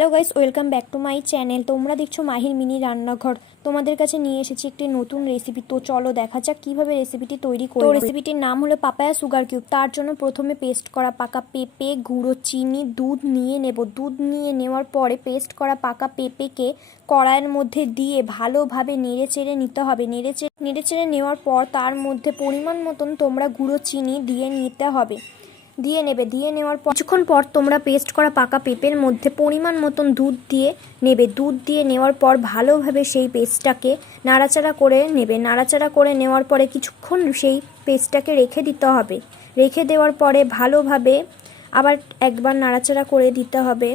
Hello guys, welcome back to my channel. তোমরা দেখছো মাহির mini রান্নাঘর। তোমাদের কাছে নিয়ে এসেছি একটি নতুন রেসিপি। তো চলো দেখা যাক কীভাবে রেসিপিটি তৈরি করি। তো রেসিপিটির নাম হলো পাপায়া সুগার কিউব। তার জন্য প্রথমে পেস্ট করা পাকা পেঁপে, গুঁড়ো চিনি, দুধ নিয়ে নেব। দুধ নিয়ে নেওয়ার পরে পেস্ট করা পাকা পেঁপেকে কড়াইয়ের মধ্যে দিয়ে ভালোভাবে নেড়ে চেড়ে নিতে হবে। নেড়ে চেড়ে নেওয়ার পর তার মধ্যে পরিমাণ মতন তোমরা গুঁড়ো চিনি দিয়ে নিতে হবে, দিয়ে নেওয়ার পর কিছুক্ষণ পর তোমরা পেস্ট করা পাকা পেঁপের মধ্যে পরিমাণ মতন দুধ দিয়ে নেবে। দুধ দিয়ে নেওয়ার পর ভালোভাবে সেই পেস্টটাকে নাড়াচাড়া করে নেবে। নাড়াচাড়া করে নেওয়ার পরে কিছুক্ষণ সেই পেস্টটাকে রেখে দিতে হবে। রেখে দেওয়ার পরে ভালোভাবে আবার একবার নাড়াচাড়া করে দিতে হবে।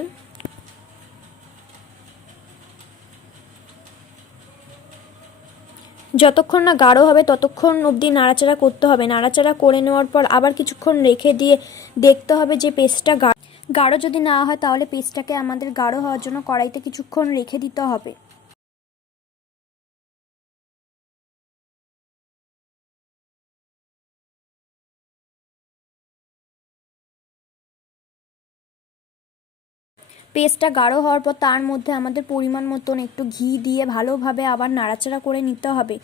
যতক্ষণ না গাঢ় হবে ততক্ষণ অবধি নাড়াচাড়া করতে হবে। নাড়াচাড়া করে নেওয়ার পর আবার কিছুক্ষণ রেখে দিয়ে দেখতে হবে যে পেস্টটা গাঢ় যদি না হয় তাহলে পেস্টটাকে আমাদের গাঢ় হওয়ার জন্য কড়াইতে কিছুক্ষণ রেখে দিতে হবে। পেস্টটা গাঢ় হওয়ার পর তার মধ্যে আমাদের পরিমাণ মতন একটু ঘি দিয়ে ভালোভাবে আবার নাড়াচাড়া করে নিতে হবে।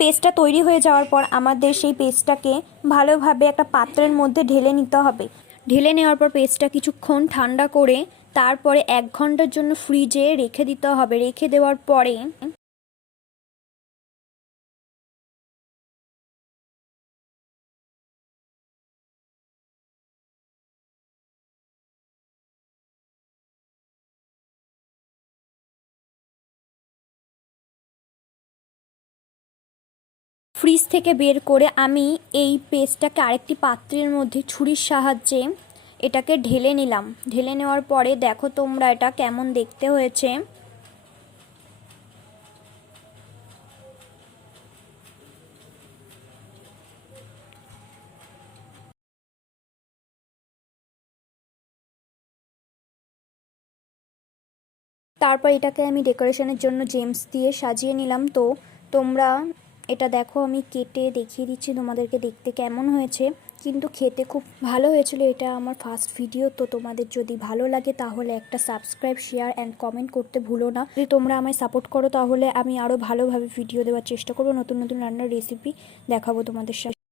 পেস্টটা তৈরি হয়ে যাওয়ার পর আমাদের সেই পেস্টটাকে ভালোভাবে একটা পাত্রের মধ্যে ঢেলে নিতে হবে। ঢেলে নেওয়ার পর পেস্টটা কিছুক্ষণ ঠান্ডা করে তারপরে 1 ঘন্টার জন্য ফ্রিজে রেখে দিতে হবে। রেখে দেওয়ার পরে ফ্রিজ থেকে বের করে আমি এই পেস্টটাকে আরেকটি পাত্রের মধ্যে ছুরির সাহায্যে এটাকে ঢেলে নিলাম। ঢেলে নেওয়ার পরে দেখো তোমরা এটা কেমন দেখতে হয়েছে। তারপর এটাকে আমি ডেকোরেশনের জন্য জেমস দিয়ে সাজিয়ে নিলাম। তো তোমরা এটা দেখো, আমি কেটে দেখিয়ে দিচ্ছি তোমাদেরকে দেখতে কেমন হয়েছে, কিন্তু খেতে খুব ভালো হয়েছিল। এটা আমার ফার্স্ট ভিডিও। তো তোমাদের যদি ভালো লাগে তাহলে একটা সাবস্ক্রাইব, শেয়ার অ্যান্ড কমেন্ট করতে ভুলো না। যদি তোমরা আমায় সাপোর্ট করো তাহলে আমি আরও ভালোভাবে ভিডিও দেওয়ার চেষ্টা করবো। নতুন নতুন রান্নার রেসিপি দেখাবো তোমাদের সাথে।